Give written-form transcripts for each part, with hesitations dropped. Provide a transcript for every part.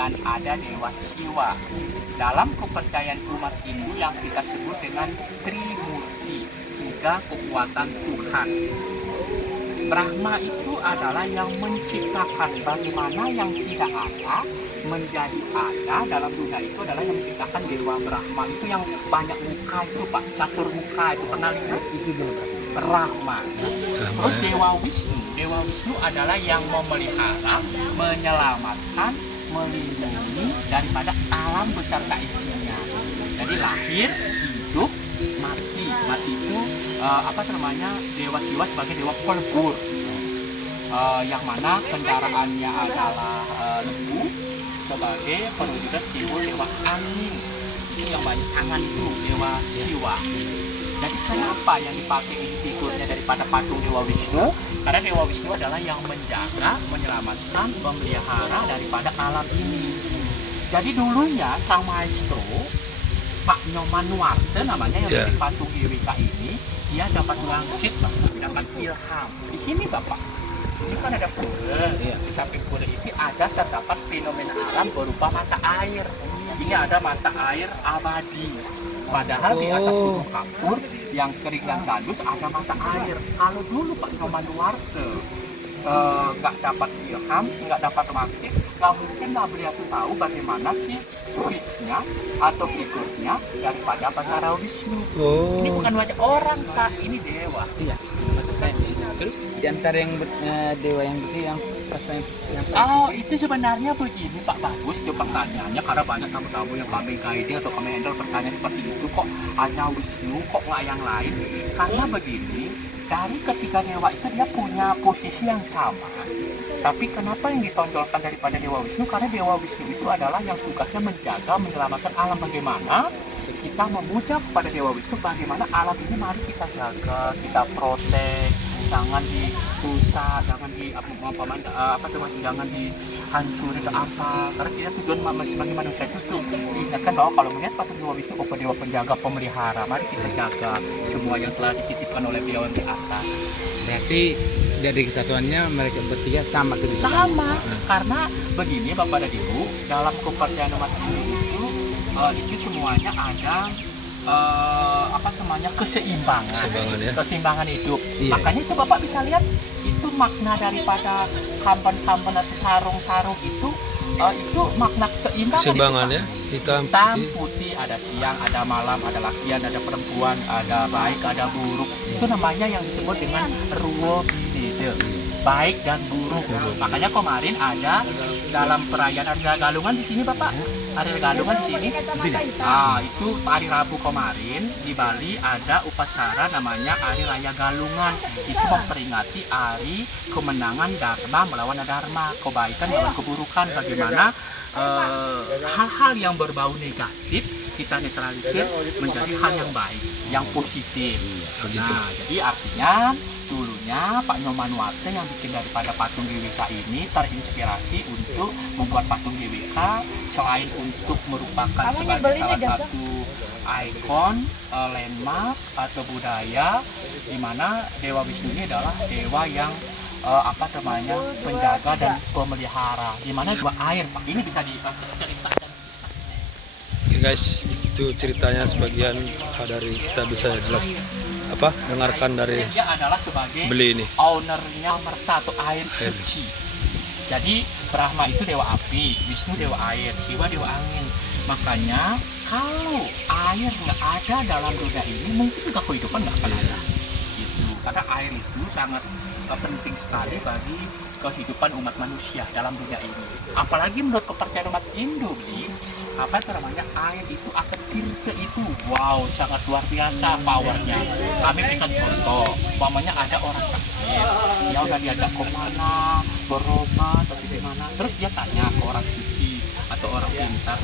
dan ada Dewa Siwa. Dalam kepercayaan umat Hindu yang kita sebut dengan Trimurti, tiga kekuatan Tuhan. Brahma itu adalah yang menciptakan, bagaimana yang tidak ada menjadi ada. Dalam dunia itu adalah yang menciptakan Dewa Brahma, itu yang banyak muka itu Pak, catur muka itu, pernah lihat? Itu Brahma. Terus Dewa Wisnu adalah yang memelihara, menyelamatkan, melindungi daripada alam beserta isinya. Jadi lahir, hidup, mati. Mati itu Dewa Siwa sebagai dewa pelebur, yang mana kendaraannya adalah lembu, sebagai perwujudan simbol dewa angin. Itu yang banyak angan itu Dewa Siwa. Jadi kenapa yang dipakai ini figurnya daripada patung Dewa Wisnu? Karena Dewa Wisnu adalah yang menjaga, menyelamatkan, memelihara daripada alam ini. Jadi dulunya sang maestro Pak Nyoman Nuarte namanya, yang di patung GWK ini, dia dapat wangsit, dapat ilham. Di sini Bapak, ini kan ada pura, di samping pura ini terdapat fenomena alam berupa mata air. Ini ada mata air abadi. Padahal di atas gunung kapur yang kering dan tandus ada mata air. Kalau dulu Pak Nyoman Nuarte nggak dapat ilham, nggak dapat wangsit, nggak mungkin lah beliau tahu bagaimana sih tulisnya atau figurnya daripada Batara Wisnu. Ini bukan wajah orang Kak, ini dewa. Iya, maksud saya. Terus di antara yang dewa yang itu yang itu sebenarnya begini Pak, bagus itu pertanyaannya, karena banyak tamu-tamu yang kami guiding atau kami handle pertanyaan seperti itu, kok hanya Wisnu, kok nggak yang lain? Karena begini, dari ketiga dewa itu dia punya posisi yang sama. Tapi kenapa yang ditonjolkan daripada Dewa Wisnu? Karena Dewa Wisnu itu adalah yang tugasnya menjaga, menyelamatkan alam. Bagaimana kita memuja kepada Dewa Wisnu, bagaimana alam ini mari kita jaga, kita protek, jangan dirusak, jangan jangan dihancuri ke apa. Karena kita tujuan sebagai manusia itu diingatkan bahwa kalau melihat patung Dewa Wisnu, dewa penjaga, pemelihara, mari kita jaga semua yang telah dititipkan oleh beliau yang di atas. Berarti dari kesatuannya mereka bertiga sama sama, karena begini Bapak dan Ibu, dalam kepercayaan umat Hindu itu semuanya ada keseimbangan hidup. Makanya itu Bapak bisa lihat, itu makna daripada kampan-kampan atau sarung-sarung itu makna keseimbangan ya, hitam putih, ada siang, ada malam, ada lakian, ada perempuan, ada baik, ada buruk. Itu namanya yang disebut dengan ruwo bidede, baik dan buruk. Makanya kemarin ada dalam perayaan Hari Galungan di sini Bapak, Hari Galungan di sini. Itu hari Rabu kemarin di Bali ada upacara namanya Hari Raya Galungan. Itu memperingati hari kemenangan Dharma melawan Adharma, kebaikan melawan keburukan. Bagaimana hal-hal yang berbau negatif kita netralisir menjadi hal yang baik, yang positif. Nah, jadi artinya dulunya Pak Nyoman Nuarte yang bikin daripada patung GWK ini terinspirasi untuk membuat patung GWK, selain untuk merupakan sebagai salah satu ikon, landmark atau budaya, di mana Dewa Wisnu ini adalah dewa yang penjaga dan pemelihara, di mana dua air Pak. Ini bisa diceritakan. Oke guys, itu ceritanya sebagian dari kita bisa jelas dengarkan dari dia adalah sebagai beli ini, ownernya merta atau air suci. Jadi Brahma itu dewa api, Wisnu dewa air, Siwa dewa angin. Makanya kalau air nggak ada dalam dunia ini, mungkin juga kehidupan nggak akan ada. Gitu. Karena air itu sangat penting sekali bagi kehidupan umat manusia dalam dunia ini. Apalagi menurut kepercayaan umat Hindu, air itu atau tirta itu, wow, sangat luar biasa powernya. Kami berikan contoh, umpamanya ada orang sakit, dia udah diajak ke mana, berobat atau di mana, terus dia tanya ke orang suci atau orang pintar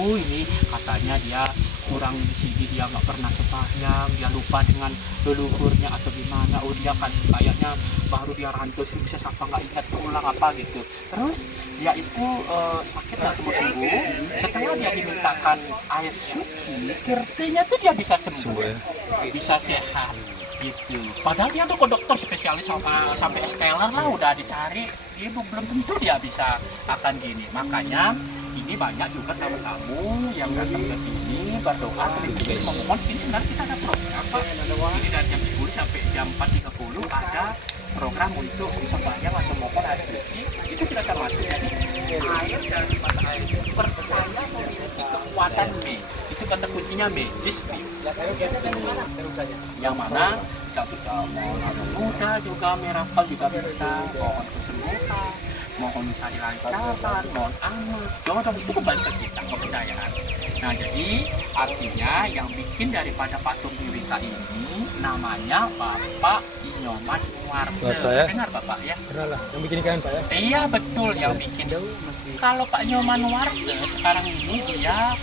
ini katanya dia kurang di sini, dia nggak pernah sembahyang, dia lupa dengan leluhurnya atau gimana, dia kan kayaknya baru dia rantau sukses nggak ingat pulang gitu. Terus dia itu sakit nggak sembuh-sembuh, setelah dia dimintakan air suci, kirtinya tuh dia bisa sembuh ya? Bisa sehat gitu. Padahal dia tuh ke dokter spesialis sampai esteller lah udah dicari, dia belum tentu dia bisa akan gini. Makanya ini banyak juga tamu-tamu yang datang ke sini berdoa terus memohon. Sini sebenarnya kita ada program Pak. Ini dari jam 10 sampai jam 4.30 ada program untuk sembahyang atau mohon air suci. Itu sudah termasuk. Jadi air dari mata air itu percaya memiliki kekuatan itu kata kuncinya magis yang mana satu mohon anak muda juga, miracle juga bisa, mohon kesembuhan, mohon misalnya lancaran, mohon anak, jodoh, itu kembali ke kita, kepercayaan. Nah jadi artinya yang bikin daripada patung Dwika ini namanya Bapak Inyoman Warte. Ya? Dengar Bapak ya? Kenal lah, yang bikin ikan Pak ya? Iya betul, yang bikin. Kalau Pak Inyoman Warte sekarang ini dia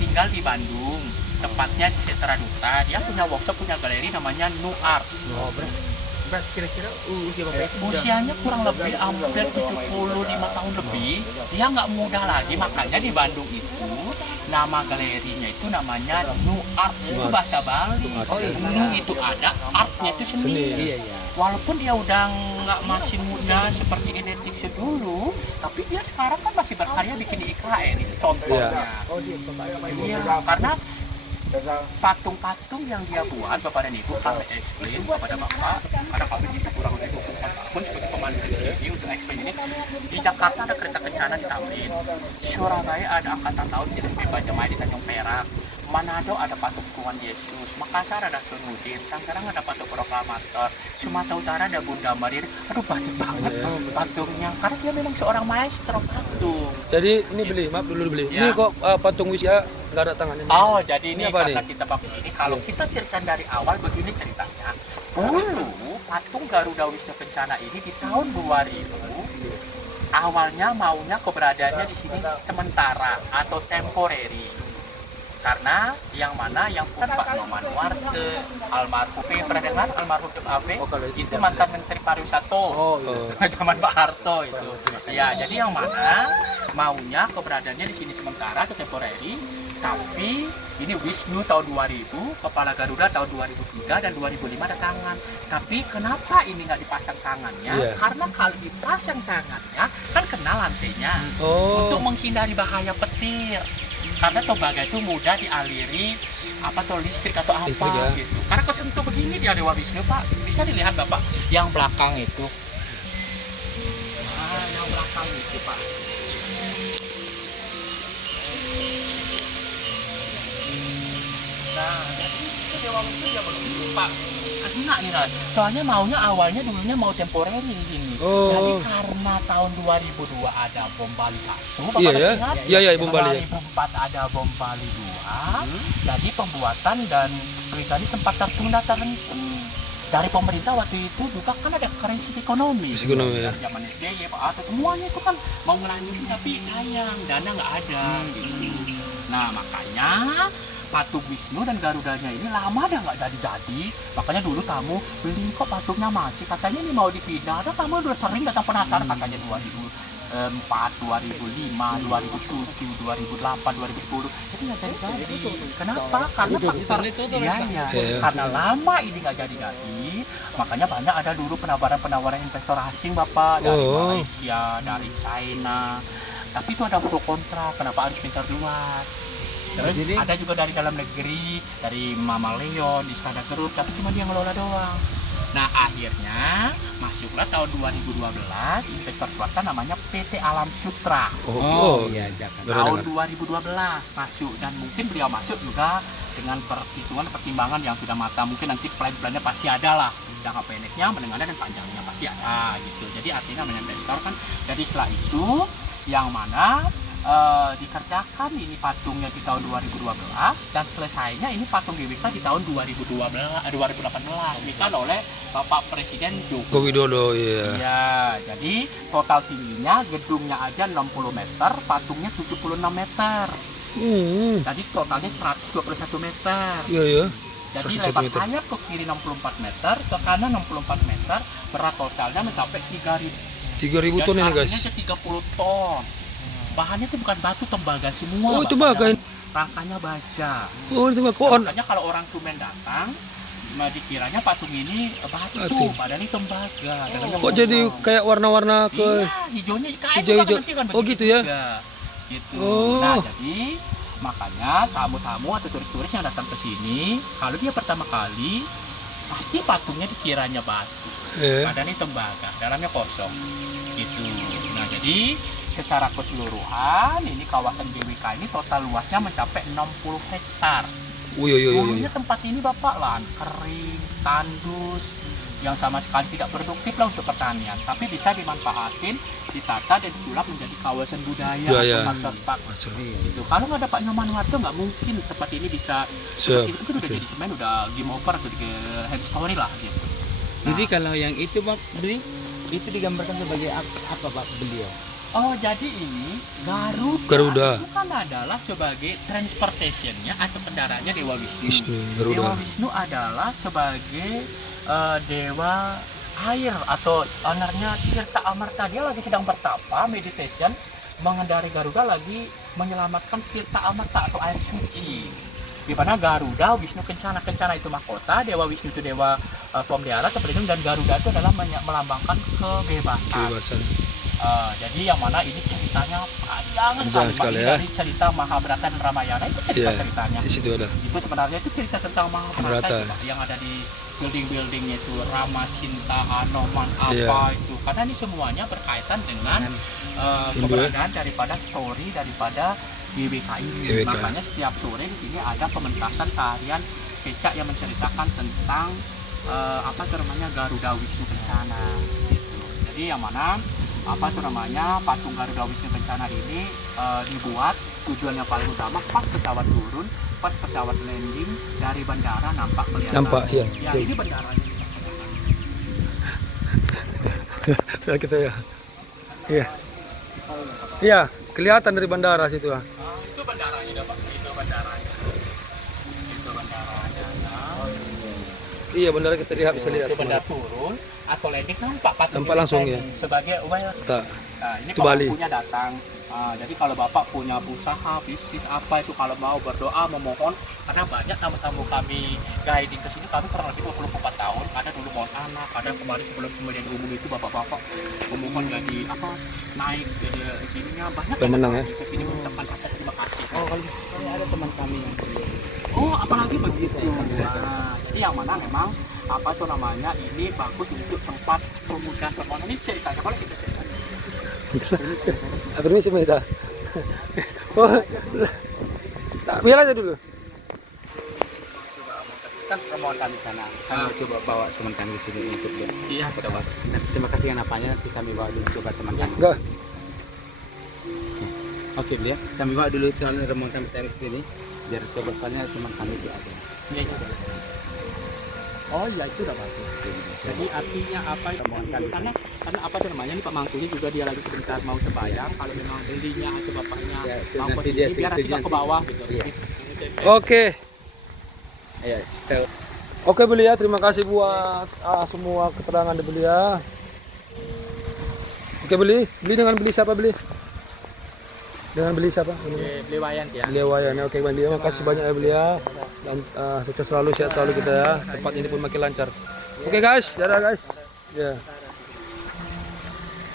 tinggal di Bandung, tepatnya di Setra Duta. Dia punya workshop, punya galeri namanya Nu Arts. Oh, berat kira-kira usia Bapak itu Usianya kurang lebih hampir 75 tahun lebih. Dia nggak muda lagi, makanya di Bandung itu nama galerinya itu namanya Nu Arts. Itu bahasa Bali. Nu itu ada, artnya itu seni. Iya. Walaupun dia udah nggak masih muda seperti identik sedulu, tapi dia sekarang kan masih berkarya bikin IKN, itu contohnya. Iya, karena patung-patung yang dia buat, Bapak dan Ibu, kami explain kepada Bapak, karena kami sudah kurang lebih 24 tahun sebagai pemandu di sini untuk explain ini. Di Jakarta ada kereta kencana di Tamrin, Surabaya ada angkatan laut di Bajamai di Tanjung Perak, Manado ada patung Tuhan Yesus, Makassar ada Sunudin, Tangerang ada patung proklamator, Sumatera Utara ada Bunda Maria. Aduh banyak banget patungnya, karena dia memang seorang maestro patung. Jadi ini beli, maaf dulu beli. Ya. Ini kok patung Wisya nggak ada tangannya? Oh, jadi ini apa karena nih? kita pakai ini. Kalau kita cerita dari awal begini ceritanya. Dulu patung Garuda Wisnu Kencana ini di tahun 2000 awalnya maunya keberadaannya di sini sementara atau temporary. Karena yang mana yang Pak Inyoman Warte, almarhum pernah dengar almarhum AB itu mantan Menteri Pariwisata zaman Pak Harto itu. Ya, jadi yang mana maunya keberadaannya di sini sementara atau temporary, tapi ini Wisnu tahun 2000, Kepala Garuda tahun 2003 dan 2005 ada tangan. Tapi kenapa ini nggak dipasang tangannya? Iya. Karena kalau dipasang tangannya kan kena lantainya untuk menghindari bahaya petir. Karena tembaga itu mudah dialiri listrik atau apa Listrik, ya? gitu. Karena kesentuh begini dia Dewa Wisnu Pak, bisa dilihat Bapak yang belakang itu. Yang belakang itu Pak. Nah, jadi itu Dewa Wisnu dia begini Pak. Kena nih Ran. Soalnya maunya awalnya dulunya mau temporary di sini. Jadi karena tahun 2002 ada bom Bali 1, Bapak Iya ya? ingat? Iya bom Bali. 2004 ada bom Bali 2. Jadi pembuatan dan ini sempat tertunda terhenti. Dari pemerintah waktu itu juga kan ada krisis ekonomi. Ya. Zaman SBY, Pak Harto, semuanya itu kan mau ngelanjutin tapi sayang dana nggak ada gitu. Nah makanya patung Wisnu dan Garudanya ini lama dah nggak jadi. Makanya dulu tamu beli kok patungnya masih, katanya ini mau dipindah. Ada tamu udah sering datang penasaran, katanya 2004, 2005, 2007, 2008, 2010. Jadi nggak jadi. Kenapa? Karena faktor iya. Karena lama ini nggak jadi. Makanya banyak ada dulu penawaran investor asing Bapak dari Malaysia, dari China. Tapi itu ada pro kontra. Kenapa harus pintar luar? Terus ada juga dari dalam negeri, dari Mama Leon, Istana Garut, tapi cuma dia ngelola doang. Nah akhirnya masuklah tahun 2012 investor swasta namanya PT Alam Sutra. Iya, Jakarta. Tahun 2012 masuk, dan mungkin beliau masuk juga dengan pertimbangan yang sudah matang. Mungkin nanti plan-plannya pasti ada lah, jangka pendeknya, menengahnya dan panjangnya pasti ada gitu. Jadi artinya investor kan. Jadi setelah itu yang mana dikerjakan ini patungnya di tahun 2012 dan selesainya ini patung Dwika di tahun 2018 dibikin oleh Bapak Presiden Joko Widodo. Iya, jadi total tingginya gedungnya aja 60 meter, patungnya 76 meter. Jadi totalnya 121 meter. Iya. Jadi lebar sayap ke kiri 64 meter, ke kanan 64 meter, berat totalnya mencapai 3.000 ton ini guys. 30 ton. Bahannya itu bukan batu, tembaga semua. Tembaga. Rangkanya baja. Makanya kalau orang Tumen datang, dikiranya patung ini batu, padahal ini tembaga. Kok jadi kayak warna-warna ke hijaunya kayak hijau-hijau. Kan Gitu ya. gitu. Oh. Nah, jadi makanya tamu-tamu atau turis-turis yang datang ke sini, kalau dia pertama kali, pasti patungnya dikiranya batu, padahal ini tembaga, dalamnya kosong gitu. Nah, jadi secara keseluruhan ini kawasan GWK ini total luasnya mencapai 60 hektar. Dulunya tempat ini Bapak lahan kering, tandus, yang sama sekali tidak produktif lah untuk pertanian, tapi bisa dimanfaatin, ditata dan disulap menjadi kawasan budaya atau park gitu. Kalau nggak ada Pak Nyoman Warto nggak mungkin tempat ini bisa seperti itu, udah jadi semen, udah game over, udah jadi hand story lah gitu. Jadi kalau yang itu Pak beli itu digambarkan sebagai apa Pak beliau? Oh, jadi ini Garuda itu kan adalah sebagai transportationnya atau kendaraannya Dewa Wisnu. Dewa Wisnu adalah sebagai dewa air atau ownernya Tirta Amarta. Dia lagi sedang bertapa meditation, mengendari Garuda lagi menyelamatkan Tirta Amarta atau air suci. Di mana Garuda, Wisnu Kencana itu mahkota, Dewa Wisnu itu dewa pemelihara atau pelindung, dan Garuda itu adalah melambangkan kebebasan. Jadi yang mana ini ceritanya panjang sekali ya. Dari cerita Mahabharata dan Ramayana itu ceritanya. Di situ ada. Itu sebenarnya itu cerita tentang Mahabharata itu, yang ada di building-buildingnya itu, Rama, Sinta, Anoman, itu. Karena ini semuanya berkaitan dengan keberadaan daripada story daripada GWK ini. Makanya setiap sore di sini ada pementasan tarian kecak yang menceritakan tentang Garuda Wisnu Kencana gitu. Jadi yang mana patung Garuda Wisnu Kencana ini dibuat tujuannya paling utama pas pesawat turun, pas pesawat landing dari bandara nampak kelihatan. Iya. Ya, ini bandaranya. Kita ya. Iya. Iya, kelihatan dari bandara situ ah. Itu bandaranya, Pak. Itu bandaranya. Iya, bandara kita lihat, bisa lihat. Itu bandara turun atau landing nampak patung. Nampak langsung ya. Sebagai nah, ini itu Bali. Punya datang. Jadi kalau Bapak punya usaha, bisnis apa itu, kalau mau berdoa, memohon, karena banyak tamu-tamu kami guiding ke sini, kami kurang lebih 24 tahun. Ada dulu mohon anak, ada kemarin sebelum pemilihan umum itu bapak-bapak memohon jadi naik jadi gininya banyak. Menang ya. Ke sini mengucapkan rasa terima kasih. Oh, kalau ada teman kami yang Apalagi begitu. Nah, jadi yang mana memang ini bagus untuk tempat pemuda permohonan. Ini ceritanya boleh kita cerita. Permisi Mbak. Oh, biar aja dulu. kan permohonan kami sana. Kami coba bawa teman kami di sini untuk lihat. Iya, coba. Terima kasih yang apanya, nanti kami bawa dulu coba teman kami. Enggak. Oke, lihat. Kami bawa dulu teman kami saya ke sini. Biar coba soalnya teman kami di ada. Iya, coba. Oh iya, itu udah bagus. Jadi artinya apa? Karena apa tuh namanya, ini Pak Mangkunya juga dia lagi sebentar mau terbayang. Kalau memang belinya atau bapaknya Ya, mau nanti ke dia sini, biar nanti nggak ke bawah gitu. Iya. Oke. Ayo, Oke Belia, terima kasih buat semua keterangan dari Belia. Oke Beli dengan Beli siapa Beli? Dengan Beli siapa? Beli Wayan ya. Beli Wayan. Oke Bang Belia, makasih banyak ya Belia. Dan kita selalu sehat selalu kita ya. Tempat ini pun makin lancar. Oke guys, dadah guys. Ya.